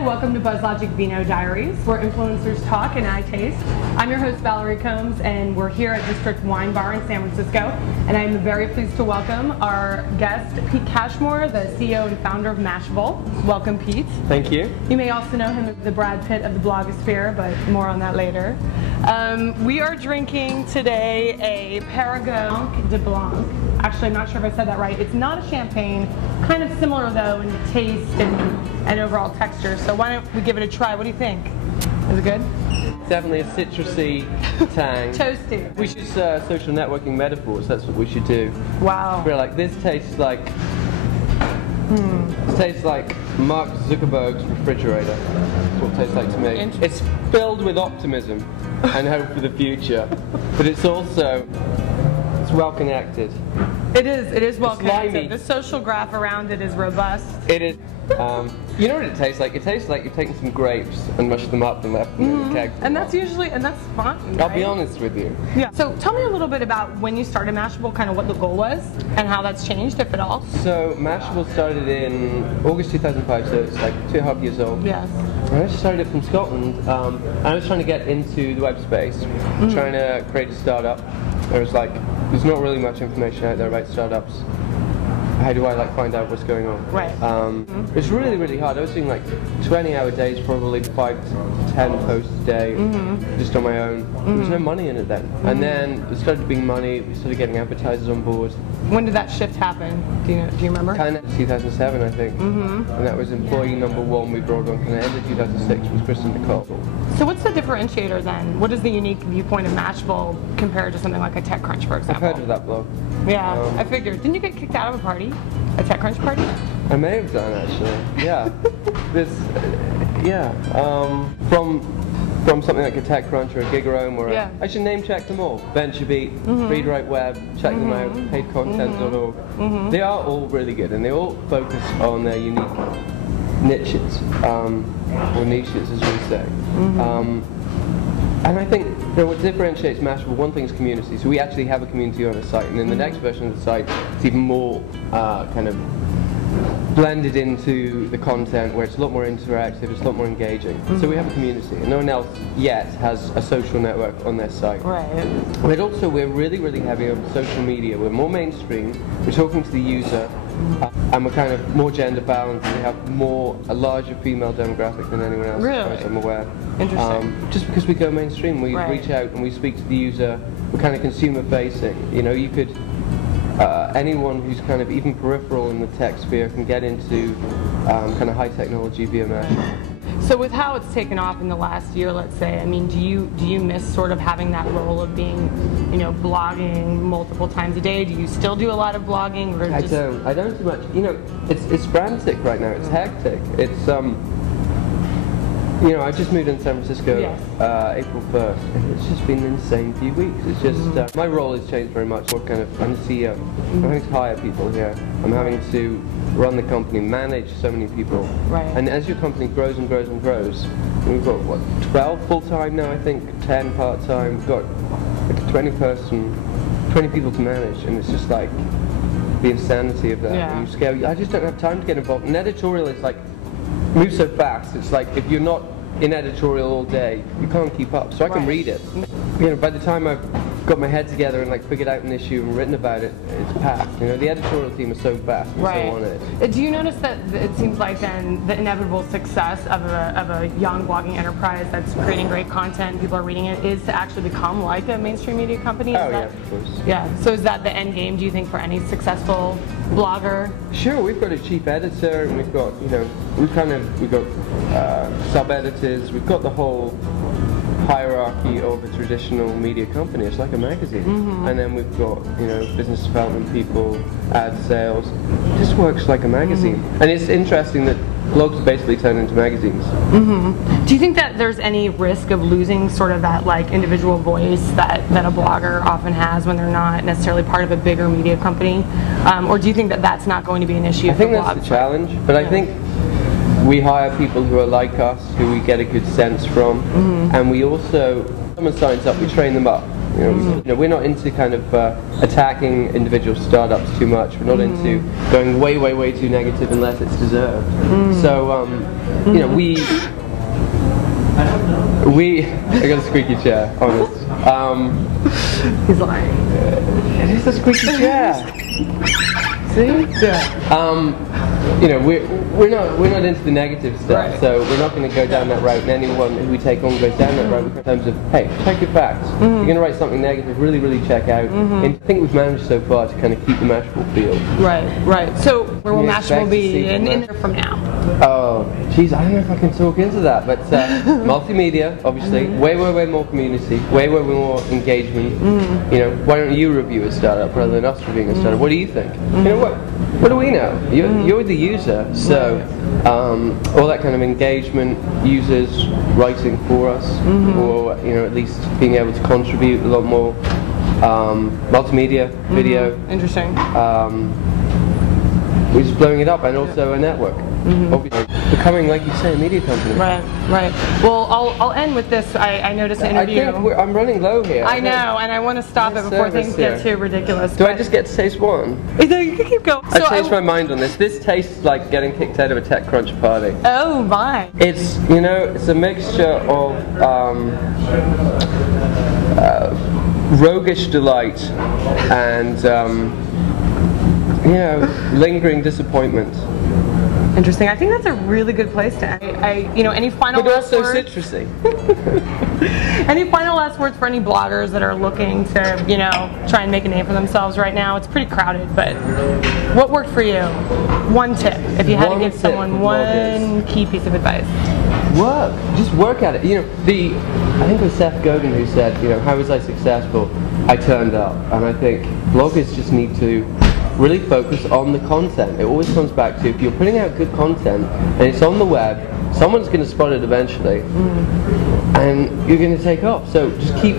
Hi, welcome to BuzzLogic Vino Diaries, where influencers talk and I taste. I'm your host, Valerie Combs, and we're here at District Wine Bar in San Francisco. And I'm very pleased to welcome our guest, Pete Cashmore, the CEO and founder of Mashable. Welcome, Pete. Thank you. You may also know him as the Brad Pitt of the blogosphere, but more on that later. We are drinking today a Paragon de Blanc. Actually, I'm not sure if I said that right. It's not a champagne, kind of similar though in taste and overall texture. So why don't we give it a try? What do you think? Is it good? Definitely a citrusy tang. Toasty. We should use social networking metaphors. That's what we should do. Wow. We're like, this tastes like. It tastes like Mark Zuckerberg's refrigerator. That's what it tastes like to me. It's filled with optimism and hope for the future, but it's also well connected. It is well connected. Slimy. The social graph around it is robust. It is. You know what it tastes like? It tastes like you've taken some grapes and mushed them up and left them in a keg. And that's fine. I'll be honest with you. Yeah. So tell me a little bit about when you started Mashable, kind of what the goal was, and how that's changed, if at all. So Mashable started in August 2005, so it's like 2.5 years old. Yes. I just started it from Scotland, and I was trying to get into the web space, trying to create a startup. There's not really much information out there about startups. How do I find out what's going on? Right. It's really, really hard. I was doing 20-hour days, probably 5 to 10 posts a day, just on my own. There was no money in it then. And then there started being money. We started getting advertisers on board. When did that shift happen? Do you remember? Kind of 2007, I think. And that was employee number 1 we brought on. Kind of end of 2006 was Kristen Nicole. So what's the differentiator then? What is the unique viewpoint of Mashable compared to something like a TechCrunch, for example? I've heard of that blog. Yeah, I figured. Didn't you get kicked out of a party? A TechCrunch party? I may have done, actually. Yeah. From something like a TechCrunch or a Gigarome or I should name check them all. VentureBeat, Read Write Web, check them out, paidcontent.org. They are all really good and they all focus on their unique niches, or niches as we say. And I think what differentiates Mashable, one thing is community. So we actually have a community on the site, and in the next version of the site, it's even more kind of blended into the content, where it's a lot more interactive, it's a lot more engaging. So we have a community, and no one else yet has a social network on their site. Right. But also, we're really, really heavy on social media. We're more mainstream. We're talking to the user. And we're kind of more gender balanced. We have a larger female demographic than anyone else, as far as I'm aware. Interesting. Just because we go mainstream, we reach out and we speak to the user. We're kind of consumer facing. You know, you could anyone who's kind of even peripheral in the tech sphere can get into kind of high technology via Mashable. So with how it's taken off in the last year, let's say, I mean, do you miss sort of having that role of being, blogging multiple times a day? Do you still do a lot of blogging? Or I don't too much. It's frantic right now. It's hectic. It's I just moved in San Francisco April 1st, and it's just been an insane few weeks. It's just my role has changed very much. I'm the CEO. I'm having to hire people here. I'm having to run the company, manage so many people. Right. And as your company grows and grows and grows, we've got 12 full-time now, I think, 10 part-time. We've got 20 people to manage, and it's just the insanity of that. When you scale, I just don't have time to get involved. And editorial is moves so fast. It's if you're not in editorial all day, you can't keep up. So I can read it. By the time I've got my head together and figured out an issue and written about it, it's packed. The editorial team is so fast and so on it. Do you notice that it seems like then the inevitable success of a young blogging enterprise that's creating great content, people are reading it, is to actually become like a mainstream media company? Of course. Yeah. So is that the end game, do you think, for any successful blogger? Sure. We've got a chief editor, and we've got we've got sub-editors. We've got the whole hierarchy of a traditional media company. It's like a magazine. And then we've got business development people, ad sales. It just works like a magazine. And it's interesting that blogs basically turn into magazines. Do you think that there's any risk of losing sort of that individual voice that a blogger often has when they're not necessarily part of a bigger media company? Or do you think that that's not going to be an issue? I think that's the challenge, but I think we hire people who are like us, who we get a good sense from, and we also, someone signs up, we train them up. We're not into kind of attacking individual startups too much. We're not into going way, way, way too negative unless it's deserved. So, we I got a squeaky chair, honest. He's lying. It is a squeaky chair. See? Yeah. We're not into the negative stuff, Right. so we're not going to go down that route. And anyone who we take on goes down that route in terms of, hey, check your facts. You're going to write something negative, really, really check out. And I think we've managed so far to kind of keep the Mashable feel. Right. So where will You Mashable expect to be see in from there from now? Oh, geez, I don't know if I can talk into that, but multimedia, obviously, way more community, way more engagement. Why don't you review a startup rather than us reviewing a startup? What do you think? What do we know? You're the user, so all that kind of engagement, users writing for us, or at least being able to contribute a lot more. Multimedia, video. Interesting. We're just blowing it up, and also a network. Obviously, becoming, like you say, a media company. Right. Well, I'll end with this. I noticed an interview. I think I'm running low here. I know, and I want to stop it before things get too ridiculous. Do I just get to taste one? You can keep going. I changed my mind on this. This tastes like getting kicked out of a TechCrunch party. Oh my! It's it's a mixture of roguish delight and lingering disappointment. Interesting. I think that's a really good place to end. Any final last words? But also citrusy. Any final last words for any bloggers that are looking to, try and make a name for themselves right now? It's pretty crowded, but what worked for you? One tip, if you had to give someone one key piece of advice. Just work at it. I think it was Seth Godin who said, how was I successful? I turned up. And I think bloggers just need to really focus on the content. It always comes back to, if you're putting out good content and it's on the web, someone's going to spot it eventually, and you're going to take off. So just keep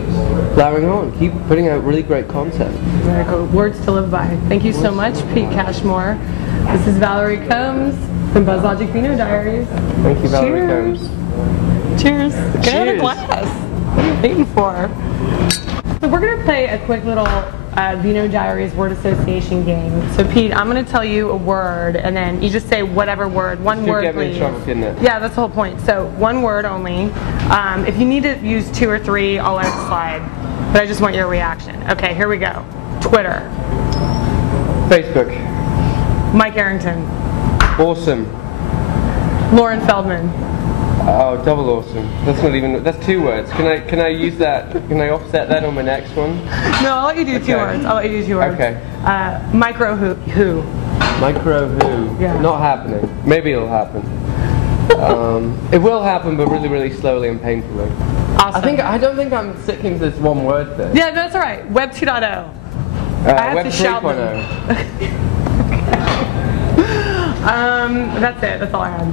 plowing on, keep putting out really great content. Very cool. Words to live by. Thank you so much, Pete Cashmore. This is Valerie Combs from BuzzLogic Vino Diaries. Thank you, Valerie Combs. Cheers. Get out of the glass. What are you waiting for? So we're going to play a quick little Vino Diaries word association game. So Pete, I'm going to tell you a word, and then you just say whatever word, one word, get me please. in trouble, couldn't it? Yeah, that's the whole point. So one word only. If you need to use 2 or 3, I'll let it slide. But I just want your reaction. Okay, here we go. Twitter. Facebook. Mike Arrington. Awesome. Lauren Feldman. Oh, double awesome. That's 2 words. Can I use that? Can I offset that on my next one? No, I'll let you do 2 words. I'll let you do 2 words. Okay. Micro who? Micro who? Yeah. Not happening. Maybe it'll happen. It will happen, but really, really slowly and painfully. Awesome. I don't think I'm sticking to this one word thing. Yeah, that's all right. Web 2.0. I have Web to shout 3.0. them. That's it. That's all I had.